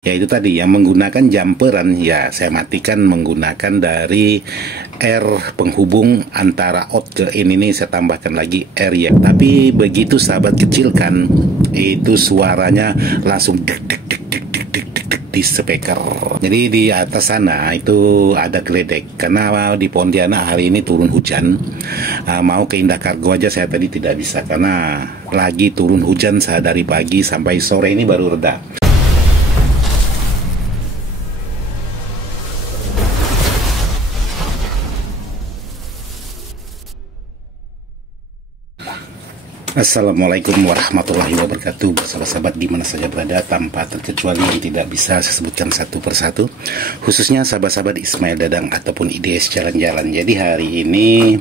Ya itu tadi yang menggunakan jumperan, ya saya matikan menggunakan dari R penghubung antara out ke in ini, saya tambahkan lagi R ya. Tapi begitu sahabat kecilkan, itu suaranya langsung dek dek dek dek dek dek dek dek di speaker. Jadi di atas sana itu ada geledek, karena di Pontianak hari ini turun hujan. Mau ke Indah Kargo aja saya tadi tidak bisa karena lagi turun hujan dari pagi sampai sore ini baru reda. Assalamualaikum warahmatullahi wabarakatuh. Sahabat-sahabat di mana saja berada, tanpa terkecuali yang tidak bisa saya sebutkan satu persatu, khususnya sahabat-sahabat Ismail Dadang ataupun IDS Jalan-Jalan. Jadi hari ini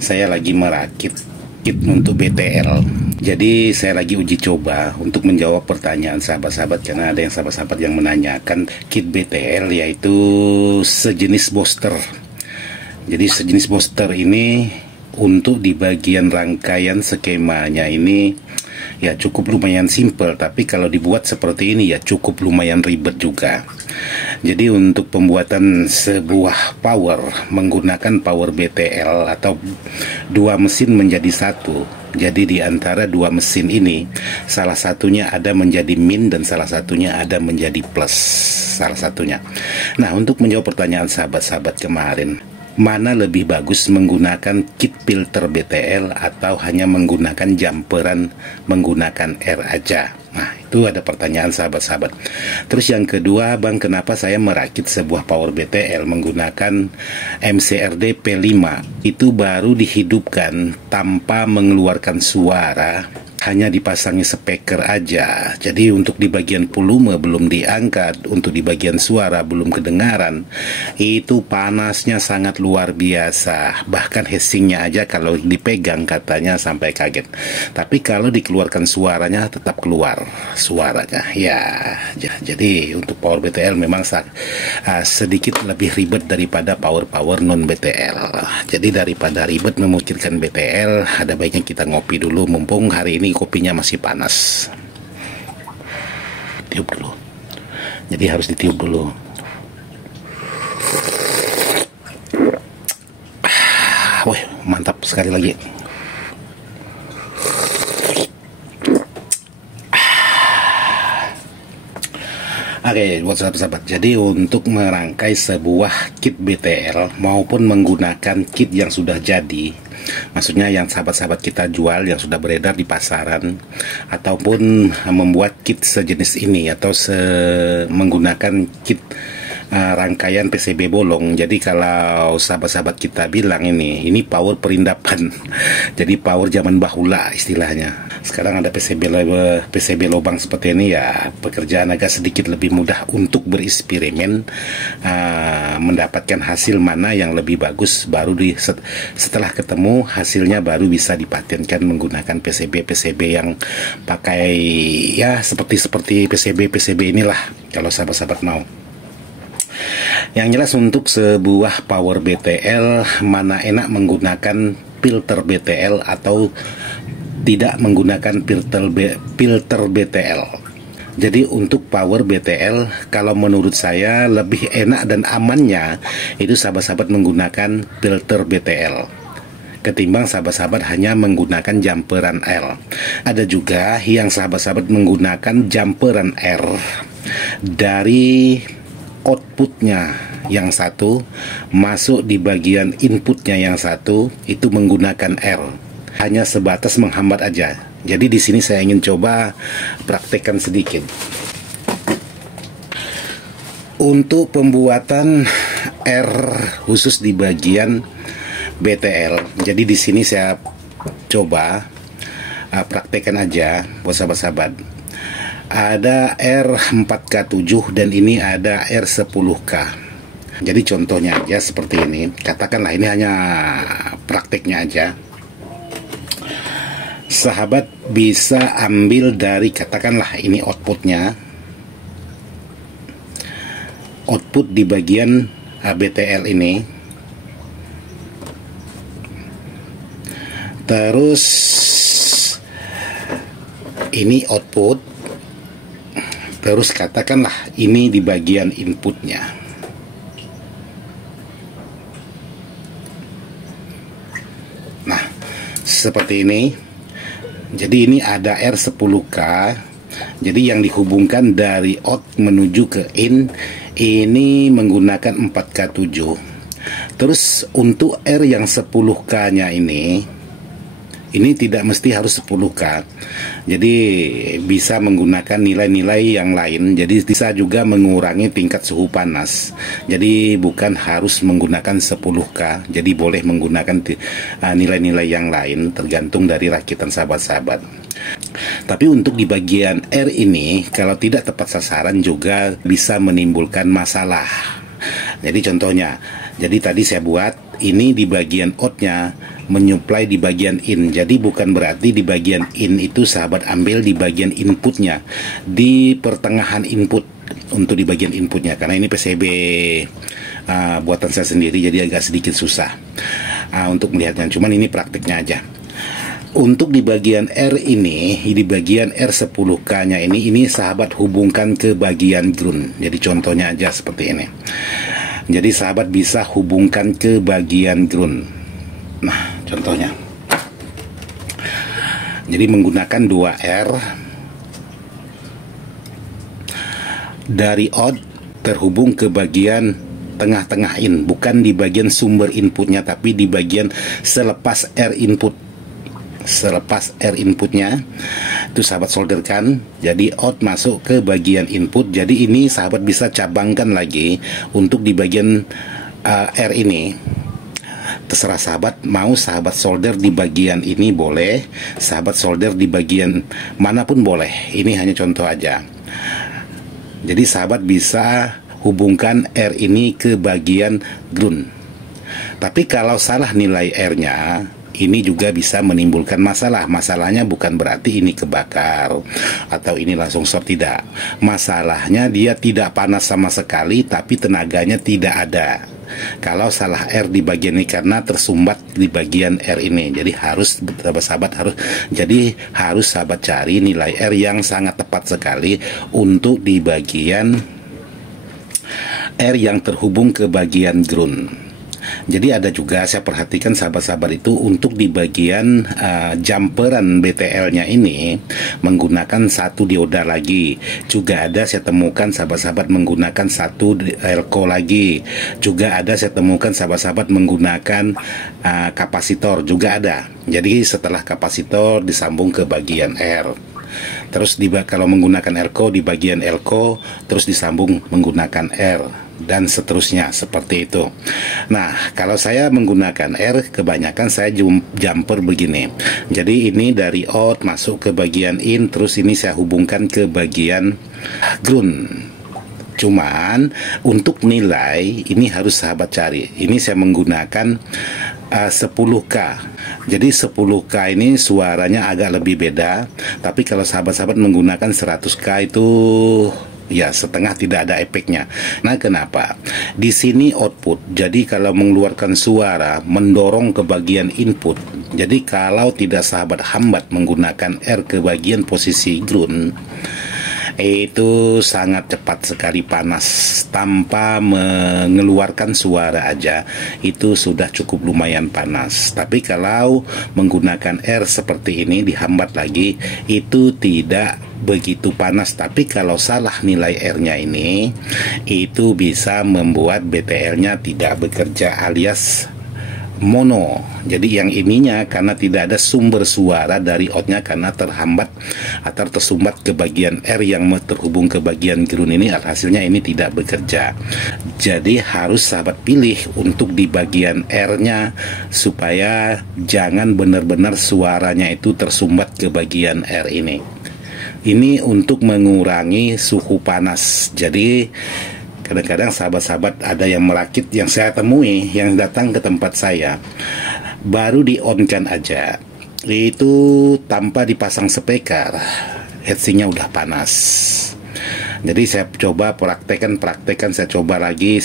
saya lagi merakit kit untuk BTL. Jadi saya lagi uji coba untuk menjawab pertanyaan sahabat-sahabat, karena ada yang sahabat-sahabat yang menanyakan kit BTL, yaitu sejenis booster. Jadi sejenis booster ini untuk di bagian rangkaian skemanya ini ya cukup lumayan simple, tapi kalau dibuat seperti ini ya cukup lumayan ribet juga. Jadi untuk pembuatan sebuah power menggunakan power BTL atau dua mesin menjadi satu. Jadi di antara dua mesin ini salah satunya ada menjadi min dan salah satunya ada menjadi plus salah satunya. Nah, untuk menjawab pertanyaan sahabat-sahabat kemarin, mana lebih bagus menggunakan kit filter BTL atau hanya menggunakan jumperan menggunakan R aja? Nah, itu ada pertanyaan sahabat-sahabat. Terus yang kedua, Bang, kenapa saya merakit sebuah power BTL menggunakan MCRD P5? Itu baru dihidupkan tanpa mengeluarkan suara, hanya dipasangi speaker aja. Jadi untuk di bagian volume belum diangkat, untuk di bagian suara belum kedengaran. Itu panasnya sangat luar biasa. Bahkan heatsingnya aja kalau dipegang katanya sampai kaget. Tapi kalau dikeluarkan suaranya tetap keluar suaranya. Ya, jadi untuk power BTL memang sedikit lebih ribet daripada power non BTL. Jadi daripada ribet memikirkan BTL, ada baiknya kita ngopi dulu mumpung hari ini kopinya masih panas. Tiup dulu. Jadi harus ditiup dulu. Wah, mantap sekali lagi. Oke, buat sahabat-sahabat, jadi untuk merangkai sebuah kit BTL maupun menggunakan kit yang sudah jadi, maksudnya yang sahabat-sahabat kita jual yang sudah beredar di pasaran, ataupun membuat kit sejenis ini atau menggunakan kit rangkaian PCB bolong. Jadi kalau sahabat-sahabat kita bilang ini power perindapan, jadi power zaman bahula istilahnya. Sekarang ada PCB lubang seperti ini, ya pekerjaan agak sedikit lebih mudah untuk bereksperimen, mendapatkan hasil mana yang lebih bagus. Baru setelah ketemu hasilnya baru bisa dipatenkan menggunakan PCB yang pakai ya seperti PCB inilah kalau sahabat-sahabat mau. Yang jelas untuk sebuah power BTL, mana enak menggunakan filter BTL atau tidak menggunakan filter BTL. Jadi untuk power BTL, kalau menurut saya lebih enak dan amannya itu sahabat-sahabat menggunakan filter BTL ketimbang sahabat-sahabat hanya menggunakan jumperan R. Ada juga yang sahabat-sahabat menggunakan jumperan R dari outputnya yang satu masuk di bagian inputnya yang satu, itu menggunakan R, hanya sebatas menghambat aja. Jadi di sini saya ingin coba praktekkan sedikit untuk pembuatan R khusus di bagian BTL. Jadi di sini saya coba praktekkan aja buat sahabat-sahabat. Ada R4K7 dan ini ada R10K. Jadi contohnya aja seperti ini. Katakanlah ini hanya prakteknya aja. Sahabat bisa ambil dari, katakanlah ini outputnya, output di bagian BTL ini. Terus ini output. Terus katakanlah ini di bagian inputnya. Nah, seperti ini. Jadi ini ada R10K. Jadi yang dihubungkan dari out menuju ke in ini menggunakan 4K7. Terus untuk R yang 10K-nya ini tidak mesti harus 10K. Jadi bisa menggunakan nilai-nilai yang lain. Jadi bisa juga mengurangi tingkat suhu panas. Jadi bukan harus menggunakan 10K. Jadi boleh menggunakan nilai-nilai yang lain tergantung dari rakitan sahabat-sahabat. Tapi untuk di bagian R ini kalau tidak tepat sasaran juga bisa menimbulkan masalah. Jadi contohnya, jadi tadi saya buat ini di bagian outnya menyuplai di bagian in. Jadi bukan berarti di bagian in itu sahabat ambil di bagian inputnya, di pertengahan input untuk di bagian inputnya, karena ini PCB buatan saya sendiri jadi agak sedikit susah untuk melihatnya. Cuman ini praktiknya aja. Untuk di bagian R ini, di bagian R10K-nya ini sahabat hubungkan ke bagian ground. Jadi contohnya aja seperti ini. Jadi sahabat bisa hubungkan ke bagian ground. Nah, contohnya. Jadi menggunakan 2R dari out terhubung ke bagian tengah-tengah in, bukan di bagian sumber inputnya, tapi di bagian selepas R input. Selepas R inputnya itu sahabat solderkan, jadi out masuk ke bagian input. Jadi ini sahabat bisa cabangkan lagi untuk di bagian R ini. Terserah sahabat, mau sahabat solder di bagian ini boleh, sahabat solder di bagian manapun boleh. Ini hanya contoh aja. Jadi sahabat bisa hubungkan R ini ke bagian ground. Tapi kalau salah nilai R-nya, ini juga bisa menimbulkan masalah. Masalahnya bukan berarti ini kebakar atau ini langsung short, tidak. Masalahnya dia tidak panas sama sekali, tapi tenaganya tidak ada. Kalau salah R di bagian ini karena tersumbat di bagian R ini. Jadi harus sahabat harus sahabat cari nilai R yang sangat tepat sekali untuk di bagian R yang terhubung ke bagian ground. Jadi ada juga saya perhatikan sahabat-sahabat itu untuk di bagian jumperan BTL-nya ini menggunakan satu dioda lagi. Juga ada saya temukan sahabat-sahabat menggunakan satu elko lagi. Juga ada saya temukan sahabat-sahabat menggunakan kapasitor juga ada. Jadi setelah kapasitor disambung ke bagian R. Terus kalau menggunakan elko di bagian elko terus disambung menggunakan R. Dan seterusnya seperti itu. Nah, kalau saya menggunakan R, kebanyakan saya jumper begini. Jadi ini dari out masuk ke bagian in, terus ini saya hubungkan ke bagian ground. Cuman untuk nilai ini harus sahabat cari. Ini saya menggunakan 10K. Jadi 10K ini suaranya agak lebih beda. Tapi kalau sahabat-sahabat menggunakan 100K itu ya setengah tidak ada efeknya. Nah, kenapa? Di sini output. Jadi kalau mengeluarkan suara mendorong ke bagian input. Jadi kalau tidak sahabat hambat menggunakan R ke bagian posisi ground, itu sangat cepat sekali panas tanpa mengeluarkan suara aja itu sudah cukup lumayan panas. Tapi kalau menggunakan R seperti ini dihambat lagi itu tidak begitu panas. Tapi kalau salah nilai R-nya ini itu bisa membuat BTL-nya tidak bekerja alias mono. Jadi yang ininya karena tidak ada sumber suara dari outnya karena terhambat atau tersumbat ke bagian R yang terhubung ke bagian ground ini, hasilnya ini tidak bekerja. Jadi harus sahabat pilih untuk di bagian R-nya supaya jangan benar-benar suaranya itu tersumbat ke bagian R ini. Ini untuk mengurangi suhu panas. Jadi kadang-kadang sahabat-sahabat ada yang merakit, yang saya temui, yang datang ke tempat saya, baru di-on-kan aja, itu tanpa dipasang speaker, heatsinknya udah panas. Jadi saya coba praktekkan, saya coba lagi,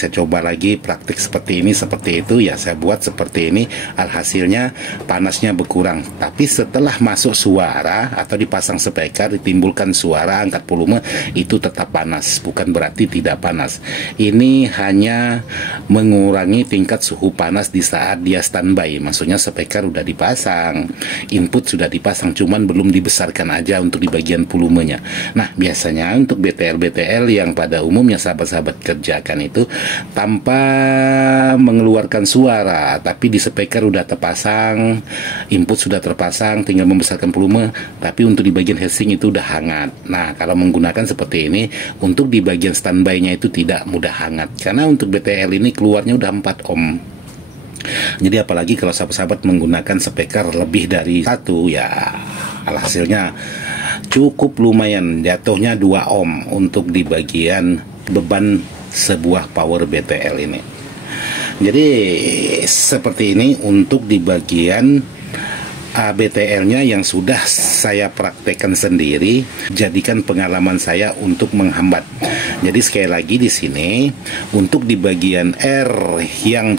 praktik seperti ini, seperti itu, ya saya buat seperti ini, alhasilnya panasnya berkurang. Tapi setelah masuk suara atau dipasang speaker, ditimbulkan suara, angkat volume, itu tetap panas, bukan berarti tidak panas. Ini hanya mengurangi tingkat suhu panas di saat dia standby. Maksudnya speaker udah dipasang, input sudah dipasang, cuman belum dibesarkan aja untuk di bagian volumenya. Nah, biasanya untuk BTL yang pada umumnya sahabat-sahabat kerjakan itu tanpa mengeluarkan suara, tapi di speaker udah terpasang, input sudah terpasang, tinggal membesarkan volume, tapi untuk di bagian heatsink itu udah hangat. Nah, kalau menggunakan seperti ini, untuk di bagian standby-nya itu tidak mudah hangat, karena untuk BTL ini keluarnya udah 4 ohm. Jadi apalagi kalau sahabat-sahabat menggunakan speaker lebih dari satu, ya alhasilnya cukup lumayan, jatuhnya 2 ohm untuk di bagian beban sebuah power BTL ini. Jadi seperti ini untuk di bagian BTL-nya yang sudah saya praktekkan sendiri, jadikan pengalaman saya untuk menghambat. Jadi sekali lagi di sini untuk di bagian R yang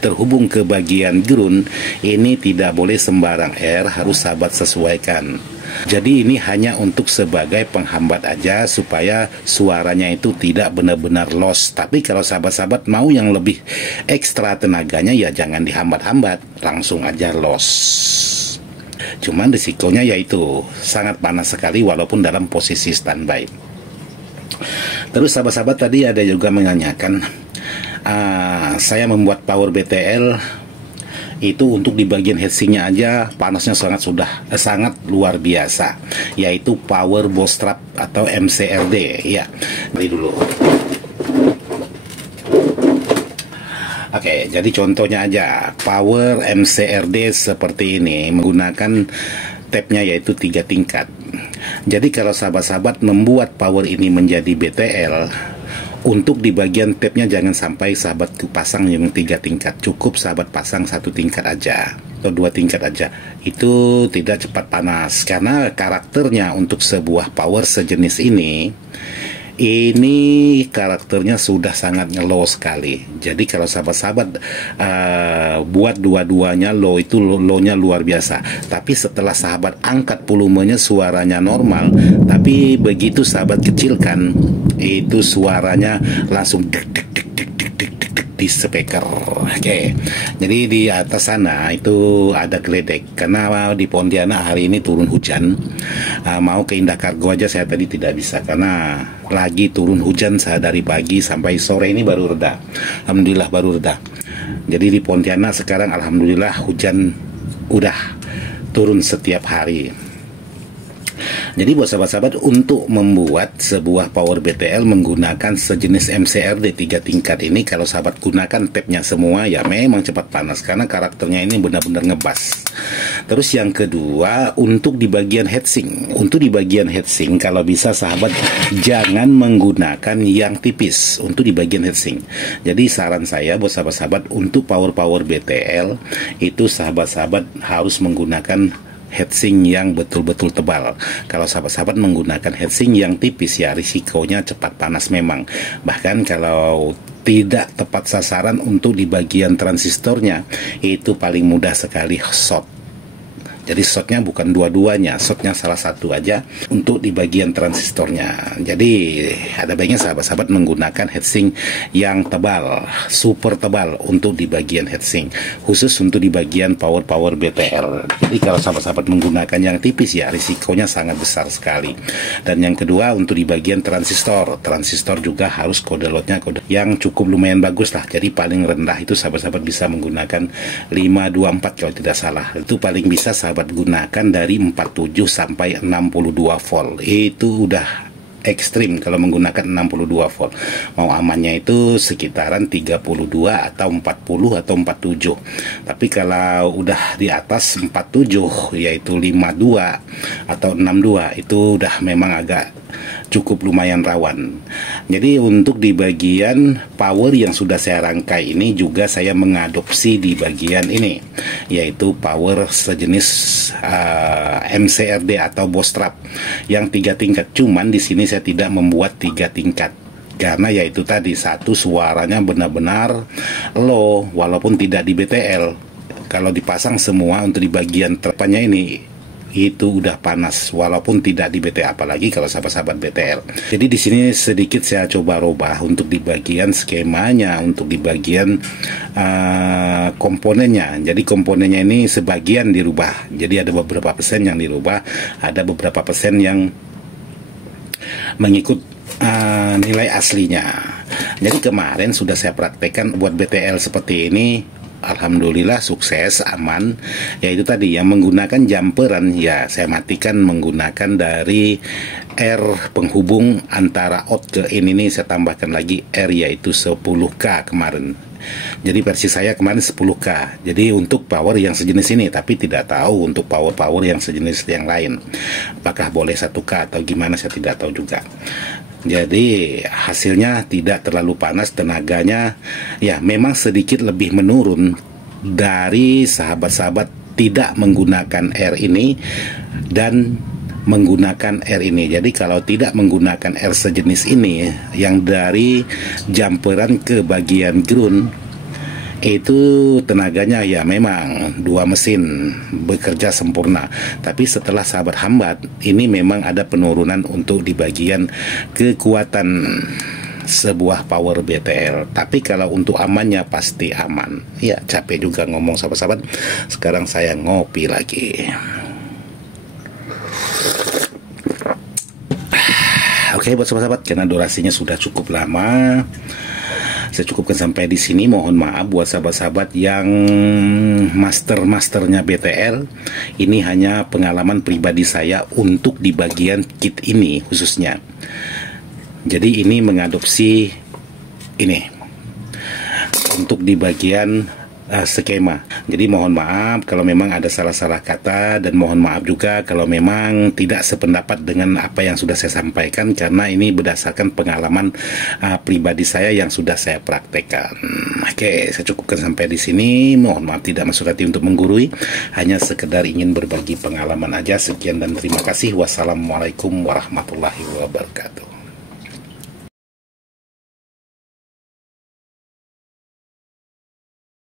terhubung ke bagian ground ini tidak boleh sembarang R, harus sahabat sesuaikan. Jadi ini hanya untuk sebagai penghambat aja supaya suaranya itu tidak benar-benar loss. Tapi kalau sahabat-sahabat mau yang lebih ekstra tenaganya, ya jangan dihambat-hambat, langsung aja loss. Cuman risikonya yaitu sangat panas sekali walaupun dalam posisi standby. Terus sahabat-sahabat tadi ada juga menanyakan, saya membuat power BTL itu untuk di bagian heatsinknya aja panasnya sangat luar biasa, yaitu power bootstrap atau MCRD. Ya, beli dulu. Oke, jadi contohnya aja power MCRD seperti ini menggunakan tabnya yaitu 3 tingkat. Jadi kalau sahabat-sahabat membuat power ini menjadi BTL, untuk di bagian tabnya jangan sampai sahabat pasang yang 3 tingkat, cukup sahabat pasang 1 tingkat aja atau 2 tingkat aja. Itu tidak cepat panas karena karakternya untuk sebuah power sejenis ini karakternya sudah sangat low sekali. Jadi kalau sahabat-sahabat buat dua-duanya low, itu low-nya luar biasa. Tapi setelah sahabat angkat volumenya suaranya normal, tapi begitu sahabat kecilkan itu suaranya langsung dek dek dek dek dek dek dek dek di speaker. Oke. Jadi di atas sana itu ada geledek karena di Pontianak hari ini turun hujan. Mau ke Indah Cargo aja saya tadi tidak bisa karena lagi turun hujan dari pagi sampai sore ini baru reda. Alhamdulillah baru reda. Jadi di Pontianak sekarang alhamdulillah hujan udah turun setiap hari. Jadi buat sahabat-sahabat untuk membuat sebuah power BTL menggunakan sejenis MCRD 3 tingkat ini, kalau sahabat gunakan tabnya semua ya memang cepat panas karena karakternya ini benar-benar ngebas. Terus yang kedua untuk di bagian heatsink. Untuk di bagian heatsink kalau bisa sahabat jangan menggunakan yang tipis untuk di bagian heatsink. Jadi saran saya buat sahabat-sahabat untuk power BTL itu sahabat-sahabat harus menggunakan heatsink yang betul-betul tebal. Kalau sahabat-sahabat menggunakan heatsink yang tipis ya risikonya cepat panas memang. Bahkan kalau tidak tepat sasaran untuk di bagian transistornya itu paling mudah sekali short. Jadi shotnya bukan dua-duanya, shotnya salah satu aja untuk di bagian transistornya. Jadi ada baiknya sahabat-sahabat menggunakan heatsink yang tebal, super tebal untuk di bagian heatsink, khusus untuk di bagian power BTL. Jadi kalau sahabat-sahabat menggunakan yang tipis ya risikonya sangat besar sekali. Dan yang kedua untuk di bagian transistor juga harus kode loadnya kode yang cukup lumayan bagus lah. Jadi paling rendah itu sahabat-sahabat bisa menggunakan 524 kalau tidak salah. Itu paling bisa sahabat gunakan dari 47 sampai 62 volt. Itu udah ekstrim kalau menggunakan 62 volt. Mau amannya itu sekitaran 32 atau 40 atau 47. Tapi kalau udah di atas 47 yaitu 52 atau 62 itu udah memang agak cukup lumayan rawan. Jadi untuk di bagian power yang sudah saya rangkai ini juga saya mengadopsi di bagian ini, yaitu power sejenis MCRD atau Bostrap yang 3 tingkat. Cuman di sini saya tidak membuat 3 tingkat karena yaitu tadi, satu, suaranya benar-benar low walaupun tidak di BTL. Kalau dipasang semua untuk di bagian terdepannya ini itu udah panas walaupun tidak di BTL, apalagi kalau sahabat-sahabat BTL. Jadi di sini sedikit saya coba rubah untuk di bagian skemanya, untuk di bagian komponennya. Jadi komponennya ini sebagian dirubah. Jadi ada beberapa persen yang dirubah, ada beberapa persen yang mengikut nilai aslinya. Jadi kemarin sudah saya praktekkan buat BTL seperti ini. Alhamdulillah sukses, aman. Yaitu tadi yang menggunakan jumperan, ya saya matikan menggunakan dari R penghubung antara out ke in ini, saya tambahkan lagi R yaitu 10K kemarin. Jadi versi saya kemarin 10K. Jadi untuk power yang sejenis ini, tapi tidak tahu untuk power yang sejenis yang lain apakah boleh 1K atau gimana, saya tidak tahu juga. Jadi hasilnya tidak terlalu panas, tenaganya ya memang sedikit lebih menurun dari sahabat-sahabat tidak menggunakan R ini dan menggunakan R ini. Jadi kalau tidak menggunakan R sejenis ini yang dari jumperan ke bagian ground, itu tenaganya ya memang 2 mesin bekerja sempurna. Tapi setelah sahabat hambat ini memang ada penurunan untuk di bagian kekuatan sebuah power BTL. Tapi kalau untuk amannya pasti aman. Ya capek juga ngomong sahabat-sahabat. Sekarang saya ngopi lagi. Oke buat sahabat-sahabat, karena durasinya sudah cukup lama, saya cukupkan sampai di sini. Mohon maaf buat sahabat-sahabat yang masternya BTL. Ini hanya pengalaman pribadi saya untuk di bagian kit ini khususnya. Jadi ini mengadopsi ini untuk di bagian skema. Jadi mohon maaf kalau memang ada salah-salah kata, dan mohon maaf juga kalau memang tidak sependapat dengan apa yang sudah saya sampaikan, karena ini berdasarkan pengalaman pribadi saya yang sudah saya praktekkan. Oke, saya cukupkan sampai di sini. Mohon maaf tidak maksud hati untuk menggurui, hanya sekedar ingin berbagi pengalaman aja. Sekian dan terima kasih. Wassalamualaikum warahmatullahi wabarakatuh.